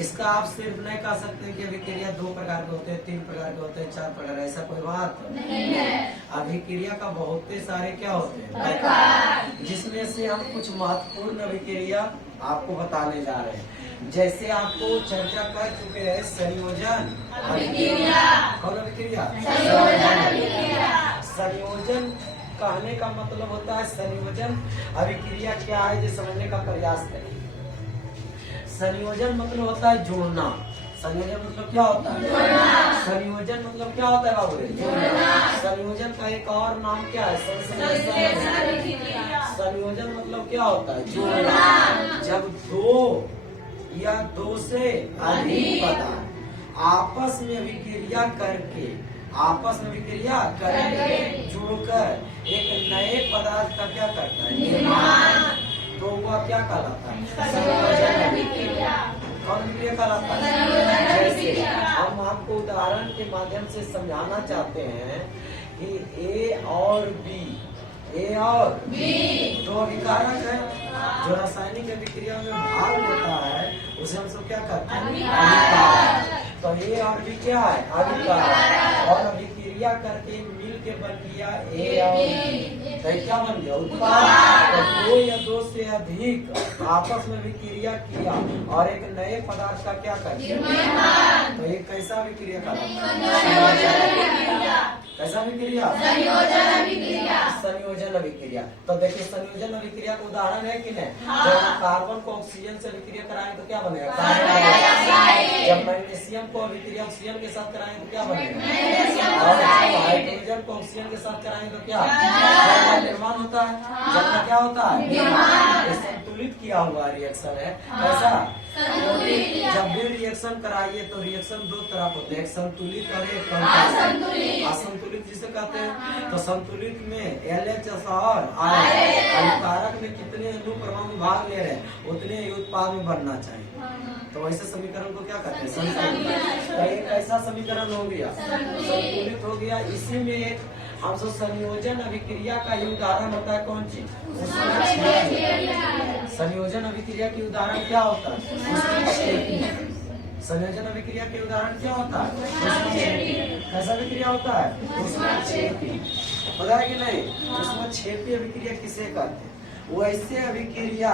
इसका आप सिर्फ नहीं कह सकते कि अभिक्रिया 2 प्रकार के होते हैं, 3 प्रकार के होते हैं, 4 प्रकार, ऐसा कोई बात नहीं है। अभिक्रिया का बहुत सारे क्या होते हैं प्रकार, जिसमें से हम कुछ महत्वपूर्ण अभिक्रिया आपको बताने जा रहे हैं। जैसे आपको चर्चा कर चुके हैं संयोजन अभिक्रिया। कौन अभिक्रिया? संयोजन कहने का मतलब होता है, संयोजन अभिक्रिया क्या है ये समझने का प्रयास करें। संयोजन मतलब होता है जोड़ना। संयोजन मतलब क्या होता है? संयोजन मतलब क्या होता है बाबू? जोड़ना। संयोजन का एक और नाम क्या है? संयोजन मतलब क्या होता है? जोड़ना। जब 2 या 2 से अधिक पदार्थ आपस में अभिक्रिया करके जुड़कर एक नए पदार्थ का क्या करता है? निर्माण। तो वह क्या कहलाता है? संयोजन अभिक्रिया। कौन अभिक्रिया कहलाता है? जैसे हम आपको उदाहरण के माध्यम से समझाना चाहते हैं कि A और B दो अभिकारक है जो रासायनिक अभिक्रिया में भाग लेता है, उसे हम सब क्या कहते हैं? अभिकारक। तो A और B क्या है? अभिकारक। और अभिक्रिया करके मिल के बन गया A और B, तो क्या बन गया? उत्पाद। तो 2 या 2 से अधिक आपस में अभिक्रिया किया और एक नए पदार्थ का क्या कर दिया? तो ये कैसा अभिक्रिया का? कैसा अभिक्रिया? संयोजन अभिक्रिया। तो देखिए संयोजन अभिक्रिया का उदाहरण है कि नहीं? जब कार्बन को ऑक्सीजन से अभिक्रिया कराएं तो क्या बनेगा? Carbon dioxide. जब मैग्नीशियम को अभिक्रिया ऑक्सीजन के साथ कराएं तो क्या बनेगा? और हाइड्रोजन को ऑक्सीजन के साथ कराएं तो क्या निर्माण होता है? जब क्या होता है? संतुलित किया हुआ रिएक्शन है। कैसा? जब भी रिएक्शन कराइए तो रिएक्शन 2 तरह होते हैं, एक संतुलित और एक असंतुलित जिसे कहते हैं। तो संतुलित में LH और अभिकारक में कितने अणु परमाणु भाग ले रहे हैं उतने ही उत्पाद में बनना चाहिए। तो ऐसे समीकरण को क्या कहते हैं? संतुलित। तो एक ऐसा समीकरण हो गया, संतुलित हो गया। इसी में हम सब संयोजन अभिक्रिया का ही उदाहरण होता है कौन चीज? संयोजन अभिक्रिया की उदाहरण क्या होता है? संयोजन अभिक्रिया के उदाहरण क्या होता है? कैसा अभिक्रिया होता है? ऊष्माक्षेपी। पता है कि नहीं? ऊष्माक्षेपी अभिक्रिया किसे कहते हैं? वैसे अभिक्रिया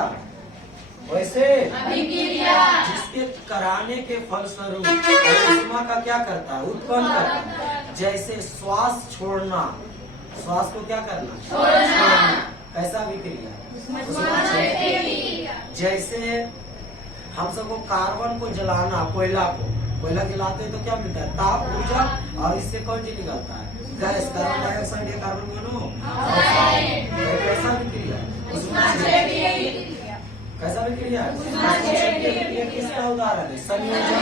जिसके कराने के फलस्वरूप ऊष्मा का क्या करता है? उत्पन्न करता है। जैसे श्वास छोड़ना, श्वास को क्या करना? छोड़ना। कैसा अभिक्रिया? जैसे हम सबको कार्बन को जलाना, कोयला जलाते हैं तो क्या मिलता है? ताप, ऊर्जा। और इससे कौन चीज निकलता है? गैस, कार्बन डाइऑक्साइड या कार्बन मोनोऑक्साइड। कैसा अभिक्रिया? कैसा अभिक्रिया? किसका उदाहरण है? संयोजन।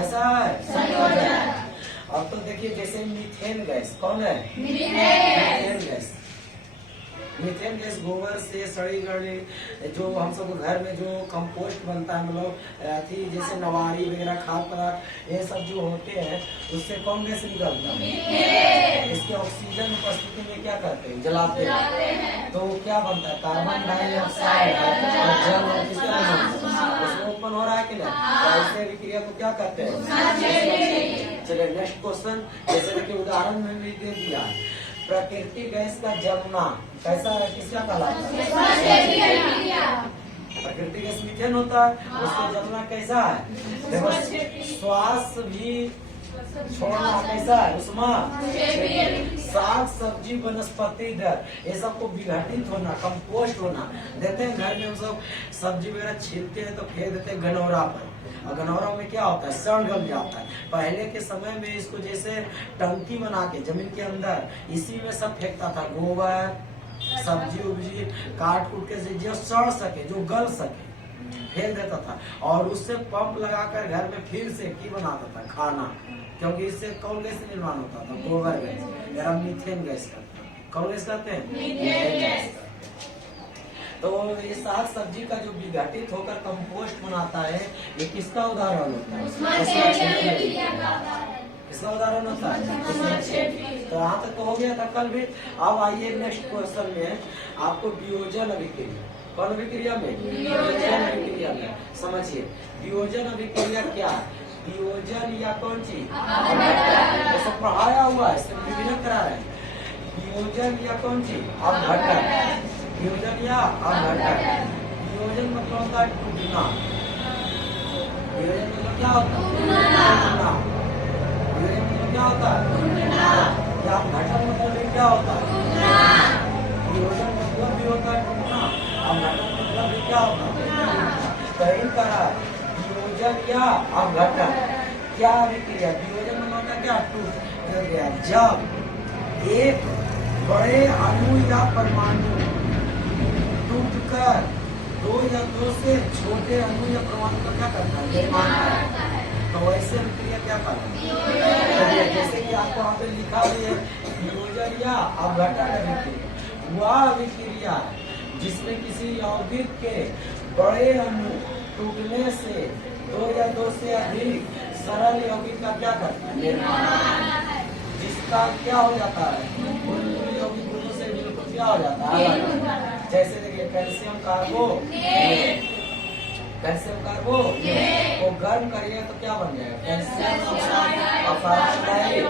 ऐसा है संयोजन। अब तो देखिए जैसे मीथेन गैस, कौन है? मीथेन गैस गोबर से सड़ी गली जो हम सब घर में जो कंपोस्ट बनता है, मतलब जैसे नवारी वगैरह खाद पदार्थ ये सब जो होते हैं उससे कौन गैस निकलता है? इसके ऑक्सीजन उपस्थिति में क्या करते हैं? जलाते हैं। तो क्या बनता है? कार्बन डाइऑक्साइड और जल उसमें उत्पन्न हो रहा है कि नहीं? ऐसे अभिक्रिया को क्या करते हैं? चलिए नेक्स्ट क्वेश्चन। जैसे कि उदाहरण में भी दे दिया, प्राकृतिक गैस का जलना कैसा है? किसका कहलाता है? प्राकृतिक गैस मीथेन होता है, उसका जलना कैसा है? श्वास भी छोड़ना कैसा है? ऊष्मा। साग सब्जी वनस्पति दर ये सबको विघटित होना, कंपोस्ट होना देते हैं। घर में हम सब सब्जी वगैरह छीलते हैं तो फेंक देते हैं गनौरा पर, और गनौरा में क्या होता है? सड़ गल जाता है। पहले के समय में इसको जैसे टंकी बना के जमीन के अंदर इसी में सब फेंकता था, गोबर सब्जी उब्जी काट कूट के जो सड़ सके, जो गल सके फेंक देता था। और उससे पंप लगाकर घर में फिर से की बनाता था खाना, क्योंकि इससे कौन गैस निर्माण होता था? गोबर गैस या मीथेन गैस करता। कौन गैस कहते हैं? Methane gas. तो ये साग सब्जी का जो विघटित होकर कंपोस्ट बनाता है, ये किसका उदाहरण होता है? किसका उदाहरण होता है? तो यहाँ तक तो हो गया था कल भी। अब आइए नेक्स्ट क्वेश्चन में आपको वियोजन अभिक्रिया कौन अभिक्रिया में? वियोजन अभिक्रिया में। समझिए वियोजन अभिक्रिया क्या है? वियोजन या कौन चीज? ऐसा पढ़ाया हुआ है, इससे रिवीजन करा रहे हैं। वियोजन या कौन चीज? अपघटन। वियोजन या अपघटन। वियोजन मतलब होता है टूटना। वियोजन मतलब क्या होता है? टूटना। वियोजन मतलब क्या होता है? टूटना। या अपघटन मतलब क्या होता है? वियोजन मतलब भी होता है टूटना, अपघटन मतलब भी क्या होता है? कहीं करा वियोजन या अपघटन क्या अभिक्रिया? वियोजन मतलब होता है क्या? टूट गया। जब एक बड़े अणु या परमाणु टूटकर दो या दो से छोटे अणु या परमाणु का क्या करता है? निर्माण करता है। तो वैसे अभिक्रिया क्या करता है? जैसे कि आपको यहाँ पे लिखा हुआ है वियोजन या अपघटन अभिक्रिया। वह अभिक्रिया जिसमें किसी यौगिक के बड़े अणु टूटने से दो या दो से अधिक सरल यौगिक का क्या करता है? निर्माण। जिसका क्या हो जाता है? यौगिक गुणों से बिल्कुल क्या हो जाता है? जैसे देखिए कैल्शियम कार्बो, कैल्शियम कार्बो को गर्म करिए तो क्या बन जाएगा? Calcium oxide.